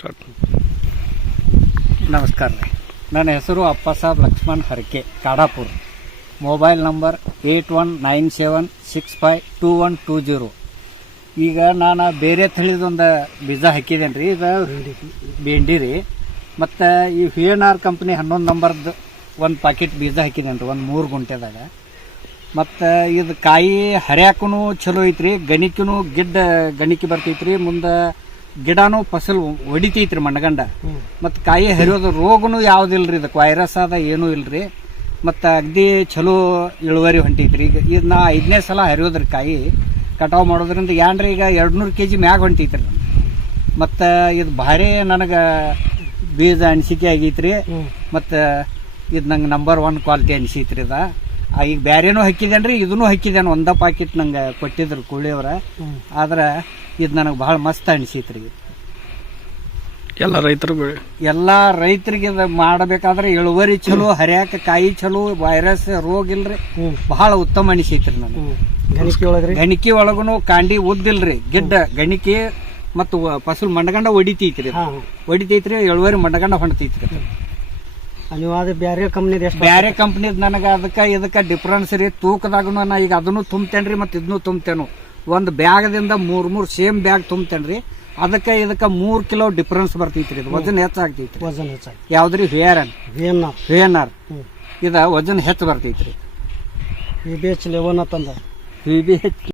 Start. ನಮಸ್ಕಾರ ರೀ. ನನ್ನ ಹೆಸರು Appasab Lakshman Harake, Kadapur. Mobile number eight one nine seven six five two one two zero. ಈಗ ನಾನು ಬೇರೆ ತಳಿದೊಂದು ಬೀಜ ಹಾಕಿದ್ದೇನೆ ರೀ ಇದು ಬೆಂಡಿ ರೀ. ಮತ್ತು ಈ ವಿ ಎನ್ ಆರ್ ಕಂಪ್ನಿ ಹನ್ನೊಂದು ನಂಬರ್ದು ಒಂದು ಪಾಕೆಟ್ ಬೀಜ ಹಾಕಿದ್ದೇನೆ ರೀ, ಒಂದು ಮೂರು ಗುಂಟೆದಾಗ ಮತ್ತು ಇದು ಕಾಯಿ ಹರ್ಯಾಕೂ ಚಲೋ ಐತ್ರಿ ಗಣಿಕೂ ಗಿಡ್ಡ ಗಣಿಕೆ ಬರ್ತೈತ್ರಿ, ಮುಂದೆ ಗಿಡನೂ ಫಸಲು ಹೊಡಿತೈತ್ರಿ ಮಣ್ಣಗಂಡ. ಮತ್ತು ಕಾಯಿ ಹರಿಯೋದು ರೋಗನು ರೀ ಇದಕ್ಕೆ ವೈರಸ್ ಅದ ಏನೂ ಇಲ್ರಿ. ಮತ್ತು ಅಗ್ದಿ ಚಲೋ ಇಳುವರಿ ಹೊಂಟೈತ್ರಿ. ಈಗ ಇದು ನಾ ಐದನೇ ಸಲ ಹರಿಯೋದ್ರಿ ಕಾಯಿ. ಕಟಾವು ಮಾಡೋದ್ರಿಂದ ಏನ್ರಿ ಈಗ ಎರಡು ನೂರು ಕೆ ಜಿ ಮ್ಯಾಗ ಹೊಂಟೈತ್ರಿ. ಮತ್ತು ಇದು ಭಾರಿ ನನಗೆ ಬೀಜ ಅನಿಸಿಕೆ ಆಗೈತ್ರಿ. ಮತ್ತು ಇದು ನಂಗೆ ನಂಬರ್ ಒನ್ ಕ್ವಾಲಿಟಿ ಅನಿಸೈತ್ರಿ ಇದ. ಈಗ ಬ್ಯಾರೇನೂ ಹಾಕಿದೇನ್ರಿ ಇದನ್ನು ಹಾಕಿದ್ದೇನೆ ಒಂದ ಪಾಕೆಟ್ ನಂಗೆ ಕೊಟ್ಟಿದ್ರು ಕುಳ್ಳಿಯವ್ರ ಆದ್ರೆ ಇದು ನನಗೆ ಭಾಳ ಮಸ್ತ್ ಅನಿಸೈತ್ರಿ ಎಲ್ಲ ರೈತರು ಎಲ್ಲ ರೈತರಿಗೆ ಮಾಡಬೇಕಾದ್ರೆ ಇಳುವರಿ ಚಲೋ ಹರಿಯಾಕ ಕಾಯಿ ಚಲೋ ವೈರಸ್ ರೋಗ ಇಲ್ರಿ ಬಹಳ ಉತ್ತಮ ಅನಿಸೈತ್ರಿ ನನಗೆ. ಗಣಿಕೆ ಒಳಗ್ರಿ? ಗಣಿಕೆ ಒಳಗೂ ಕಾಂಡಿ ಉದ್ದಿಲ್ರಿ ಗಿಡ್ಡ ಗಣಿಕೆ ಮತ್ತು ವ- ಫಸಲು ಮಂಡಗಂಡ ಹೊಡಿತೈತ್ರಿ ಒಡಿತೈತ್ರಿ ಹೊಡಿತೈತ್ರಿ ಇಳುವರಿ ಮಂಡಗಂಡ ಹೊಂಟೈತ್ರಿ. ನೀವು ಅದು ಬ್ಯಾರೆ ಕಂಪ್ನಿದ ಎಷ್ಟು ಬ್ಯಾರೆ ಕಂಪ್ನಿದ ನನಗೆ ಅದಕ್ಕೆ ಇದಕ್ಕೆ ಡಿಫ್ರೆನ್ಸ್ ರೀ. ತೂಕದಾಗನು ನಾ ಈಗ ಅದನ್ನು ತುಂಬ್ತೇನ್ರಿ ಮತ್ತು ಇದನ್ನು ತುಂಬ್ತೇನು. ಒಂದು ಬ್ಯಾಗದಿಂದ ಮೂರ್ ಮೂರ್ ಸೇಮ್ ಬ್ಯಾಗ್ ತುಂಬ್ತೇನ್ರಿ. ಅದಕ್ಕೆ ಇದಕ್ಕೆ ಮೂರ್ ಕಿಲೋ ಡಿಫ್ರೆನ್ಸ್ ಬರ್ತೈತ್ರಿ ಇದು. ವಜನ್ ಹೆಚ್ಚಾಗ್ತೈತ್ರಿ ವಜನ್ ಹೆಚ್ಚಾಗಿ ಯಾವ್ದ್ರಿ? ಹೇರನ್ ಆರ್ ಹೇನರ್ ಆರ್ ಇದ ವಜನ್ ಹೆಚ್ಚು ಬರ್ತೈತ್ರಿ. ಬಿ ಬೇಚ್ ಲೆವನ್ ಅಂತಂದ ಬಿ ಬಿ ಹೆಚ್